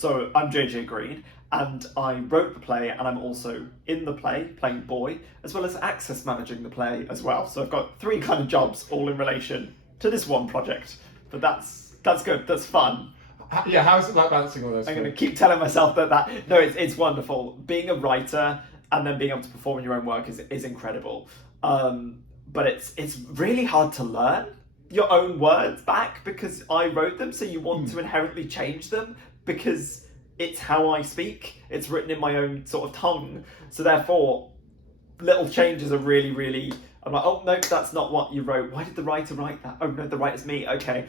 So I'm JJ Green, and I wrote the play, and I'm also in the play playing Boy, as well as access managing the play as well. So I've got three kind of jobs all in relation to this one project. But that's good. That's fun. Yeah, how's it like balancing all those? I'm going to keep telling myself that no, it's wonderful. Being a writer and then being able to perform in your own work is incredible. But it's really hard to learn your own words back because I wrote them, so you want to inherently change them because it's how I speak. It's written in my own sort of tongue. So therefore, little changes are really, really... I'm like, oh, no, that's not what you wrote. Why did the writer write that? Oh, no, the writer's me. Okay.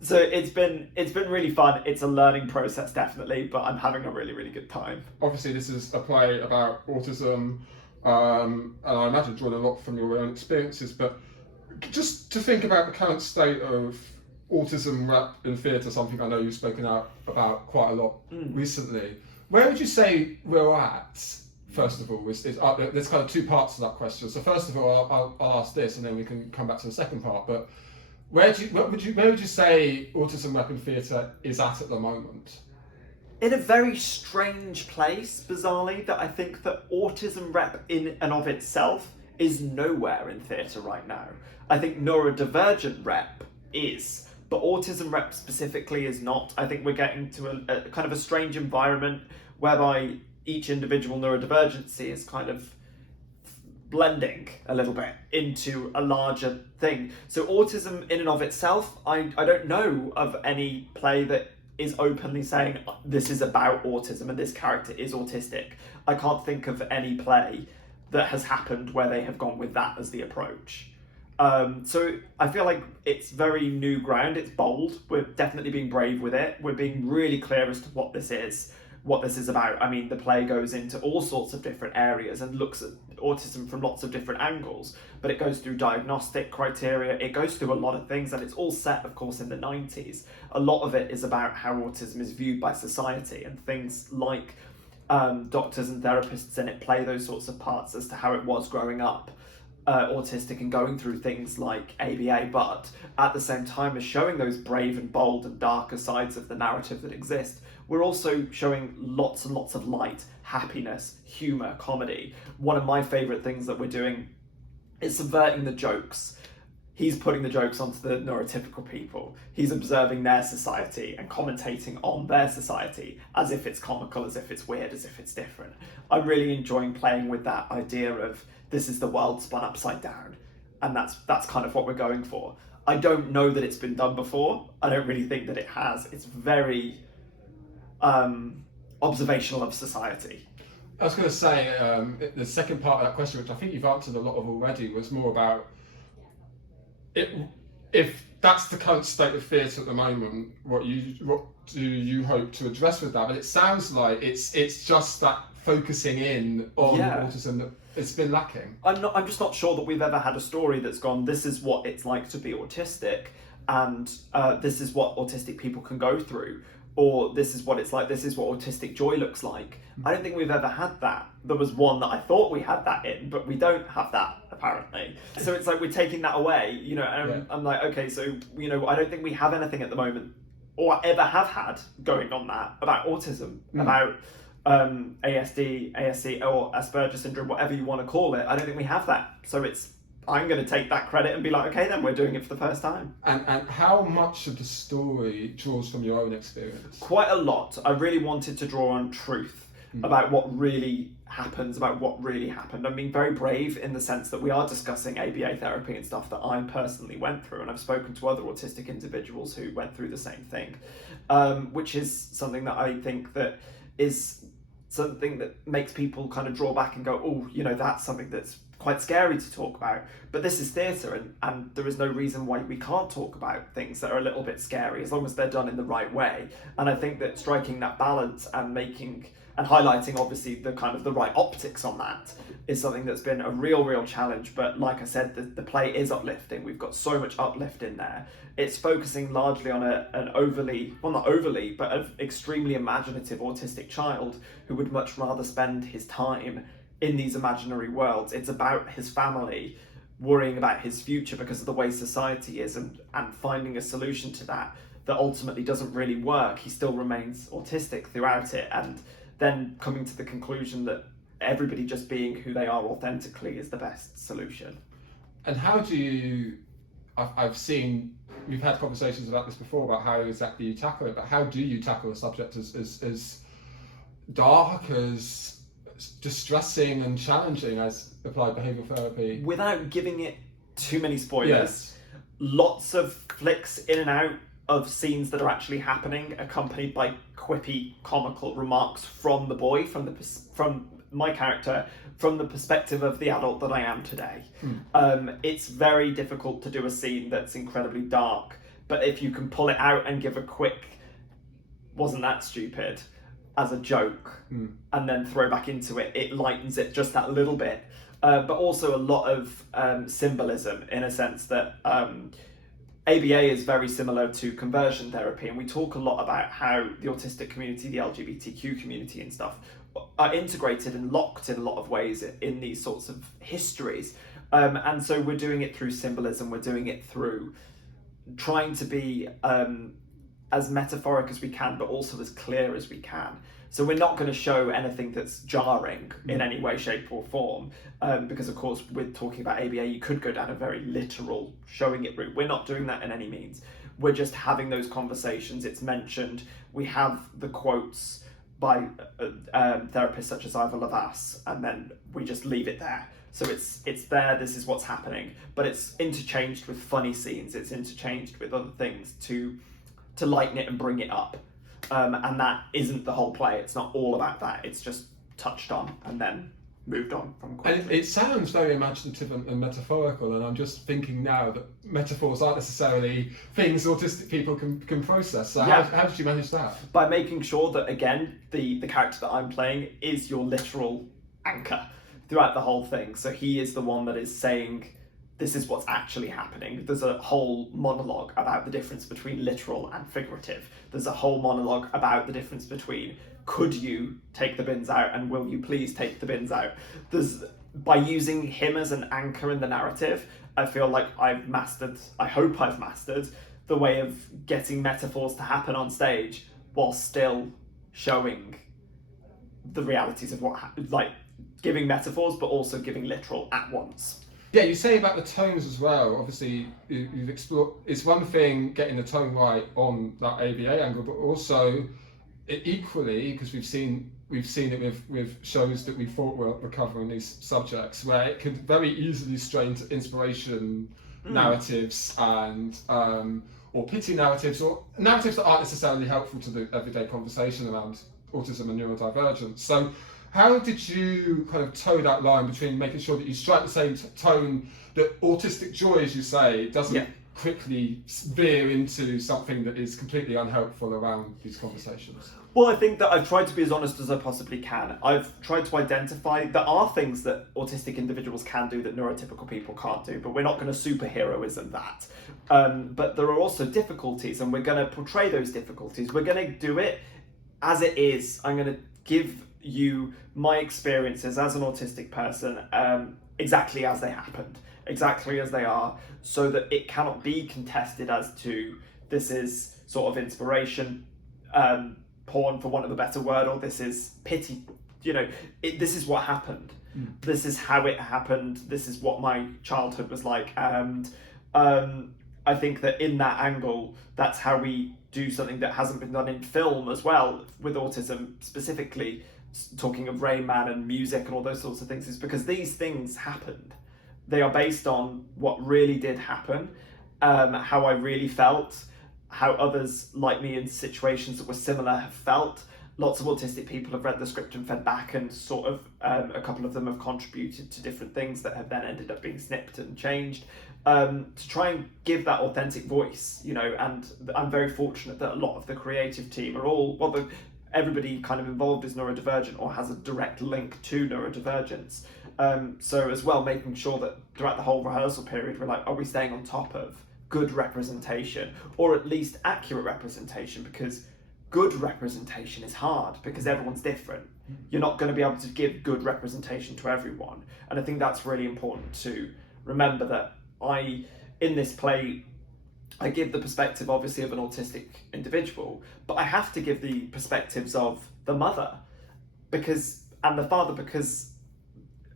So it's been really fun. It's a learning process, definitely, but I'm having a really, really good time. Obviously, this is a play about autism, and I imagine drawing a lot from your own experiences, but just to think about the current state of autism rep in theatre, something I know you've spoken out about quite a lot recently. Where would you say we're at? First of all, there's kind of two parts to that question. So first of all, I'll ask this, and then we can come back to the second part. But where would you say autism rep in theatre is at the moment? In a very strange place, bizarrely, that I think that autism rep in and of itself is nowhere in theatre right now. I think neurodivergent rep is, but autism rep specifically is not. I think we're getting to a kind of a strange environment whereby each individual neurodivergency is kind of blending a little bit into a larger thing. So autism in and of itself, I don't know of any play that is openly saying this is about autism and this character is autistic. I can't think of any play that has happened where they have gone with that as the approach. So I feel like it's very new ground, it's bold, we're definitely being brave with it, we're being really clear as to what this is about. I mean, the play goes into all sorts of different areas and looks at autism from lots of different angles, but it goes through diagnostic criteria, it goes through a lot of things, and it's all set, of course, in the 90s. A lot of it is about how autism is viewed by society, and things like doctors and therapists in it play those sorts of parts as to how it was growing up autistic and going through things like ABA, but at the same time as showing those brave and bold and darker sides of the narrative that exist, we're also showing lots and lots of light, happiness, humour, comedy. One of my favourite things that we're doing is subverting the jokes. He's putting the jokes onto the neurotypical people. He's observing their society and commentating on their society as if it's comical, as if it's weird, as if it's different. I'm really enjoying playing with that idea of this is the world spun upside down, and that's kind of what we're going for. I don't know that it's been done before. I don't really think that it has. It's very observational of society. I was going to say, the second part of that question, which I think you've answered a lot of already, was more about if that's the current state of theatre at the moment, what do you hope to address with that? But it sounds like it's just that focusing in on autism that it's been lacking. I'm just not sure that we've ever had a story that's gone, this is what it's like to be autistic, and this is what autistic people can go through, or this is what it's like, this is what autistic joy looks like. I don't think we've ever had that. There was one that I thought we had that in, but we don't have that, apparently. So it's like we're taking that away, and I'm like, okay, so, I don't think we have anything at the moment, or ever have had, going on that, about autism, about ASD, ASC, or Asperger's syndrome, whatever you want to call it. I don't think we have that. So I'm going to take that credit and be like, okay, then we're doing it for the first time. And how much of the story draws from your own experience? Quite a lot. I really wanted to draw on truth about what really happens, about what really happened. I'm being very brave in the sense that we are discussing ABA therapy and stuff that I personally went through, and I've spoken to other autistic individuals who went through the same thing, which is something that I think that is something that makes people kind of draw back and go, oh, that's something that's quite scary to talk about. But this is theatre, and there is no reason why we can't talk about things that are a little bit scary as long as they're done in the right way. And I think that striking that balance and highlighting obviously the kind of the right optics on that is something that's been a real challenge. But like I said, the play is uplifting. We've got so much uplift in there. It's focusing largely on an extremely imaginative autistic child who would much rather spend his time in these imaginary worlds. It's about his family, worrying about his future because of the way society is, and finding a solution to that that ultimately doesn't really work. He still remains autistic throughout it, and then coming to the conclusion that everybody just being who they are authentically is the best solution. And how do you, I've seen, we've had conversations about this before, about how exactly you tackle it, but how do you tackle a subject as dark, as distressing and challenging as applied behavioural therapy? Without giving it too many spoilers, Yes. Lots of flicks in and out of scenes that are actually happening, accompanied by quippy, comical remarks from the boy, from my character, from the perspective of the adult that I am today. It's very difficult to do a scene that's incredibly dark, but if you can pull it out and give a quick, wasn't that stupid, as a joke, and then throw back into it, it lightens it just that little bit. But also a lot of symbolism, in a sense that ABA is very similar to conversion therapy, and we talk a lot about how the autistic community, the LGBTQ community and stuff, are integrated and locked in a lot of ways in these sorts of histories. And so we're doing it through symbolism, we're doing it through trying to be as metaphoric as we can, but also as clear as we can. So we're not going to show anything that's jarring in any way, shape or form, because of course we're talking about ABA, you could go down a very literal showing it route. We're not doing that in any means. We're just having those conversations. It's mentioned. We have the quotes by therapists such as Ivor Lavas, and then we just leave it there. So it's there, this is what's happening, but it's interchanged with funny scenes, it's interchanged with other things to lighten it and bring it up. And that isn't the whole play, it's not all about that, it's just touched on and then moved on from quickly. And it sounds very imaginative and metaphorical, and I'm just thinking now that metaphors aren't necessarily things autistic people can process. So how did you manage that? By making sure that, again, the character that I'm playing is your literal anchor throughout the whole thing. So he is the one that is saying, this is what's actually happening. There's a whole monologue about the difference between literal and figurative. There's a whole monologue about the difference between, could you take the bins out and will you please take the bins out? By using him as an anchor in the narrative, I feel like I hope I've mastered the way of getting metaphors to happen on stage while still showing the realities of what like giving metaphors but also giving literal at once. Yeah, you say about the tones as well. Obviously, you've explored. It's one thing getting the tone right on that ABA angle, but also equally, because we've seen it with shows that we thought were covering these subjects, where it could very easily stray into inspiration narratives and or pity narratives, or narratives that aren't necessarily helpful to the everyday conversation around autism and neurodivergence. So how did you kind of toe that line between making sure that you strike the same tone, that autistic joy, as you say, doesn't quickly veer into something that is completely unhelpful around these conversations? Well, I think that I've tried to be as honest as I possibly can. I've tried to identify there are things that autistic individuals can do that neurotypical people can't do, but we're not going to superheroism that. But there are also difficulties, and we're going to portray those difficulties. We're going to do it as it is. I'm going to give you my experiences as an autistic person exactly as they happened, exactly as they are, so that it cannot be contested as to this is sort of inspiration porn, for want of a better word, or this is pity. You know, this is what happened. This is how it happened. This is what my childhood was like. And I think that in that angle, that's how we do something that hasn't been done in film as well, with autism specifically, talking of Rain Man and music and all those sorts of things, is because these things happened. They are based on what really did happen, how I really felt, how others like me in situations that were similar have felt. Lots of autistic people have read the script and fed back, and sort of a couple of them have contributed to different things that have then ended up being snipped and changed, to try and give that authentic voice, you know. And I'm very fortunate that a lot of the creative team are all, well, everybody kind of involved is neurodivergent or has a direct link to neurodivergence. So as well, making sure that throughout the whole rehearsal period, we're like, are we staying on top of good representation, or at least accurate representation? Because good representation is hard because everyone's different. You're not going to be able to give good representation to everyone. And I think that's really important to remember, that in this play, I give the perspective, obviously, of an autistic individual, but I have to give the perspectives of the mother and the father, because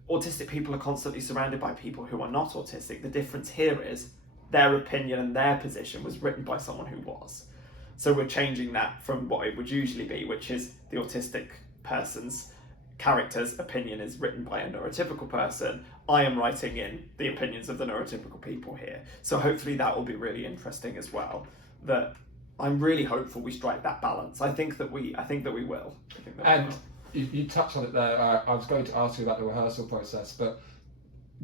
autistic people are constantly surrounded by people who are not autistic. The difference here is their opinion and their position was written by someone who was. So we're changing that from what it would usually be, which is the autistic person's character's opinion is written by a neurotypical person. I am writing in the opinions of the neurotypical people here. So hopefully that will be really interesting as well. That I'm really hopeful we strike that balance. I think that we will. And you touched on it there. I was going to ask you about the rehearsal process, but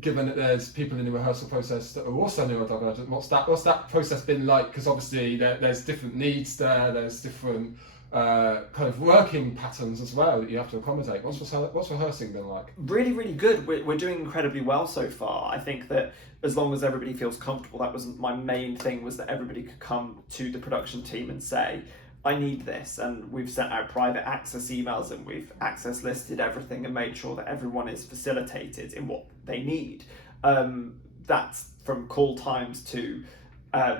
given that there's people in the rehearsal process that are also neurodivergent, what's that process been like? Because obviously there's different needs there, there's different kind of working patterns as well that you have to accommodate. What's rehearsing been like? Really, really good. We're doing incredibly well so far. I think that as long as everybody feels comfortable, that was my main thing, was that everybody could come to the production team and say, I need this, and we've sent out private access emails and we've access listed everything and made sure that everyone is facilitated in what they need. That's from call times to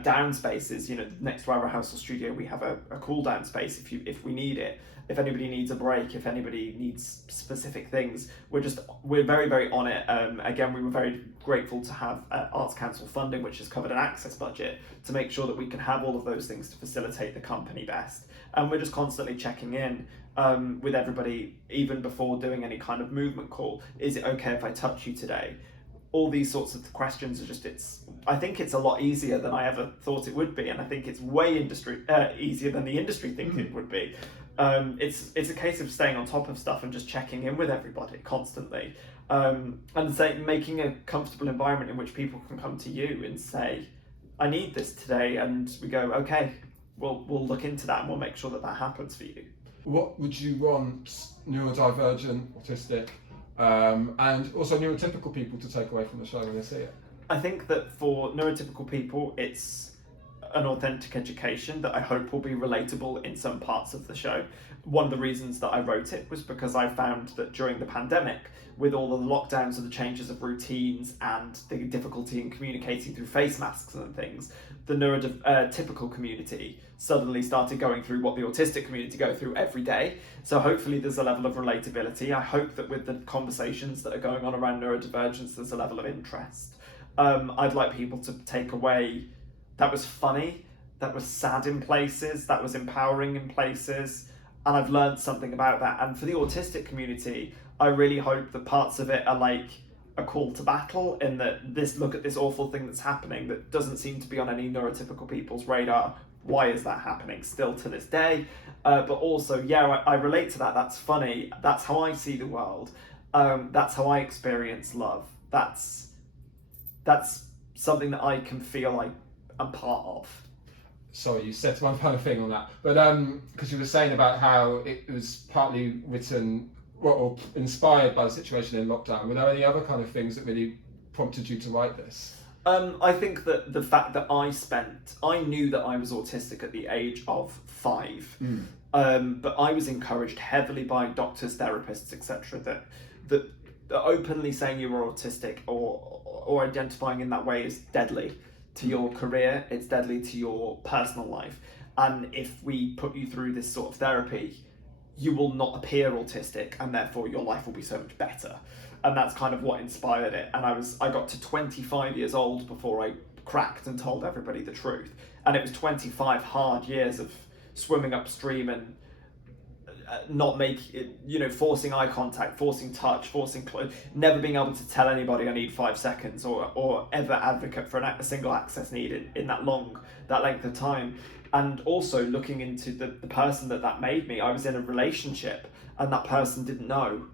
down spaces. Next to our rehearsal studio we have a cool down space if we need it. If anybody needs a break, if anybody needs specific things, we're very, very on it. Again, we were very grateful to have Arts Council funding, which has covered an access budget, to make sure that we can have all of those things to facilitate the company best. And we're just constantly checking in with everybody, even before doing any kind of movement call. Is it okay if I touch you today? All these sorts of questions are I think it's a lot easier than I ever thought it would be, and I think it's way easier than the industry thinks it would be. It's a case of staying on top of stuff and just checking in with everybody constantly, and making a comfortable environment in which people can come to you and say, I need this today, and we go, okay, we'll look into that and we'll make sure that happens for you. What would you want neurodivergent, autistic, and also neurotypical people to take away from the show when they see it? I think that for neurotypical people, it's an authentic education that I hope will be relatable in some parts of the show. One of the reasons that I wrote it was because I found that during the pandemic, with all the lockdowns and the changes of routines and the difficulty in communicating through face masks and things, the neurotypical community suddenly started going through what the autistic community go through every day. So hopefully there's a level of relatability. I hope that with the conversations that are going on around neurodivergence, there's a level of interest. I'd like people to take away that was funny, that was sad in places, that was empowering in places, and I've learned something about that. And for the autistic community, I really hope that parts of it are like a call to battle, in that look at this awful thing that's happening that doesn't seem to be on any neurotypical people's radar. Why is that happening still to this day? But also, I relate to that. That's funny. That's how I see the world. That's how I experience love. That's something that I can feel like I'm part of. Sorry, you said one final thing on that, but because you were saying about how it was partly written or inspired by the situation in lockdown. Were there any other kind of things that really prompted you to write this? I think that the fact that I knew that I was autistic at the age of 5, but I was encouraged heavily by doctors, therapists, etc. that openly saying you were autistic or identifying in that way is deadly to your career. It's deadly to your personal life, and if we put you through this sort of therapy, you will not appear autistic, and therefore your life will be so much better. And that's kind of what inspired it. And I got to 25 years old before I cracked and told everybody the truth. And it was 25 hard years of swimming upstream and not forcing eye contact, forcing touch, never being able to tell anybody I need 5 seconds or ever advocate for a single access need in that length of time. And also looking into the person that made me. I was in a relationship and that person didn't know.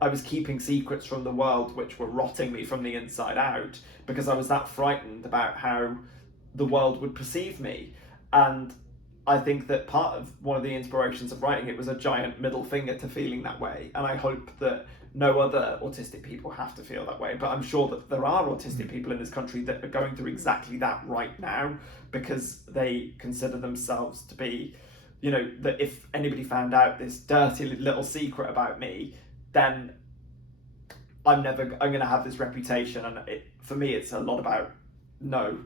I was keeping secrets from the world which were rotting me from the inside out because I was that frightened about how the world would perceive me. And I think that part of one of the inspirations of writing it was a giant middle finger to feeling that way. And I hope that no other autistic people have to feel that way. But I'm sure that there are autistic people in this country that are going through exactly that right now because they consider themselves to be, that if anybody found out this dirty little secret about me, then I'm going to have this reputation. And for me, it's a lot about, no,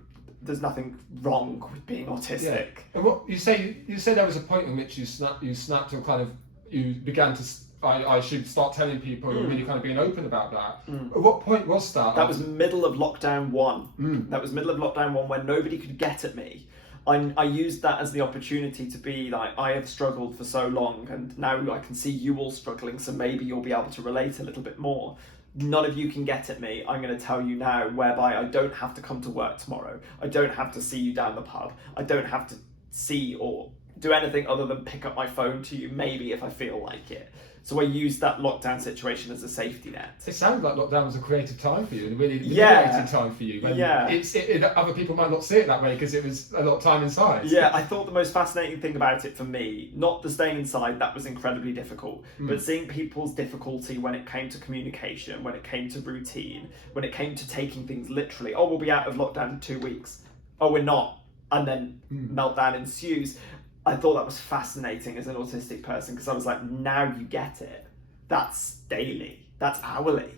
there's nothing wrong with being autistic. Yeah. And what you say there was a point in which you snapped and kind of you began to. I should start telling people and really kind of being open about that. At what point was that? That was middle of lockdown 1. That was middle of lockdown 1 when nobody could get at me. I used that as the opportunity to be like, I have struggled for so long and now I can see you all struggling, so maybe you'll be able to relate a little bit more. None of you can get at me. I'm going to tell you now, whereby I don't have to come to work tomorrow. I don't have to see you down the pub. I don't have to see or do anything other than pick up my phone to you, maybe if I feel like it. So I used that lockdown situation as a safety net. It sounded like lockdown was a creative time for you and a really liberating time for you. And other people might not see it that way because it was a lot of time inside. Yeah, I thought the most fascinating thing about it for me, not the staying inside, that was incredibly difficult, but seeing people's difficulty when it came to communication, when it came to routine, when it came to taking things literally. Oh, we'll be out of lockdown in 2 weeks. Oh, we're not. And then meltdown ensues. I thought that was fascinating as an autistic person because I was like, now you get it. That's daily. That's hourly.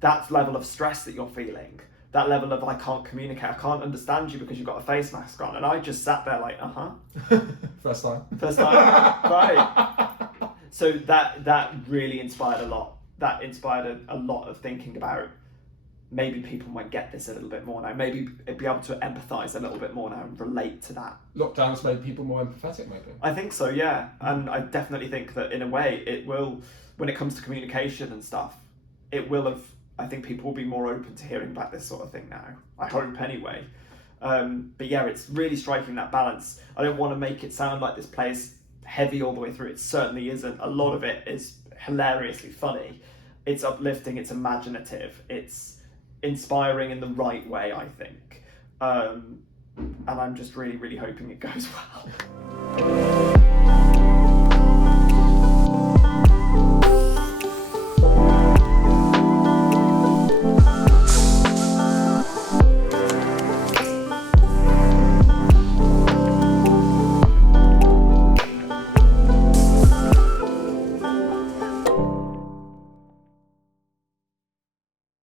That level of stress that you're feeling. That level of I can't communicate. I can't understand you because you've got a face mask on. And I just sat there like, First time. Right. So that really inspired a lot. That inspired a lot of thinking about maybe people might get this a little bit more now. Maybe be able to empathise a little bit more now and relate to that. Lockdown's made people more empathetic, maybe. I think so, yeah. And I definitely think that in a way it will, when it comes to communication and stuff, it will have, I think people will be more open to hearing about this sort of thing now. I hope anyway. But yeah, it's really striking that balance. I don't want to make it sound like this play is heavy all the way through. It certainly isn't. A lot of it is hilariously funny. It's uplifting, it's imaginative, it's inspiring in the right way, I think. And I'm just really, really hoping it goes well.